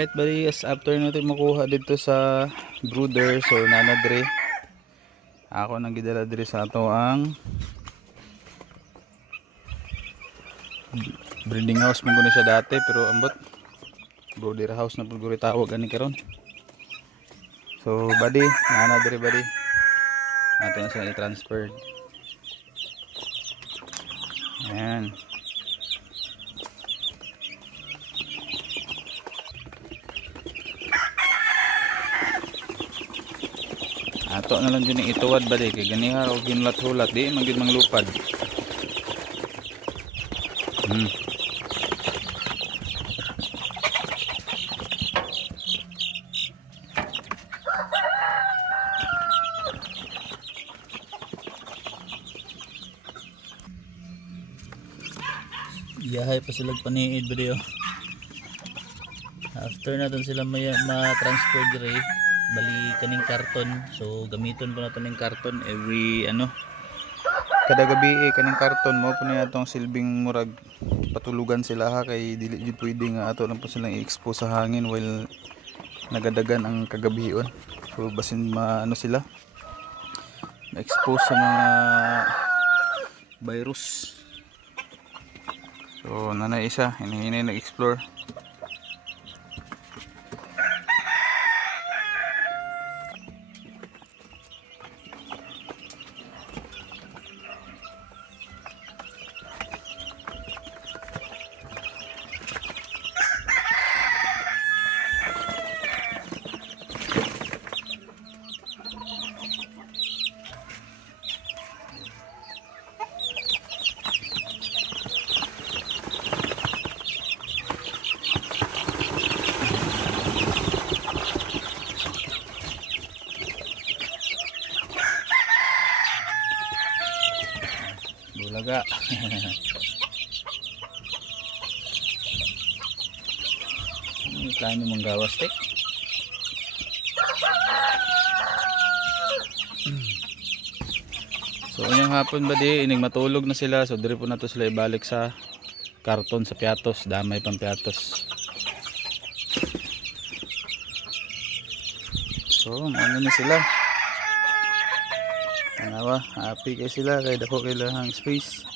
Right bali, as after natin makuha dito sa brooder, so nanadre ako nang gidala diri sa ato ang breeding house mo guni siya dati, pero ambot brooder house na pud tawag ani karon. So bali, nanadre bali natin na siya i-transfer. Ayan. Ato na lang dyan yung ituwad ba di kay ganiha o ginlat-hulat di man gyud manglupad. Yahay pa sila paniid ba di oh. After natin sila ma-transfer diri bali kaning karton, so gamiton po natin ng karton every kada gabi kaning karton mo po na itong silbing murag patulugan sila ha, kay dili jud pwede nga ato lang po silang i-expose sa hangin while nagadagan ang kagabion. So basin sila ma-expose sa mga virus. So nanay isa hinahinay nag-explore. Bulaga. Plano mong gawas tek. So unyang hapon ba di ining matulog na sila, so diri po nato sila ibalik sa karton sa piatos, damay pang piatos. So ano na sila, tanawa happy kay sila kay dako kailangang space.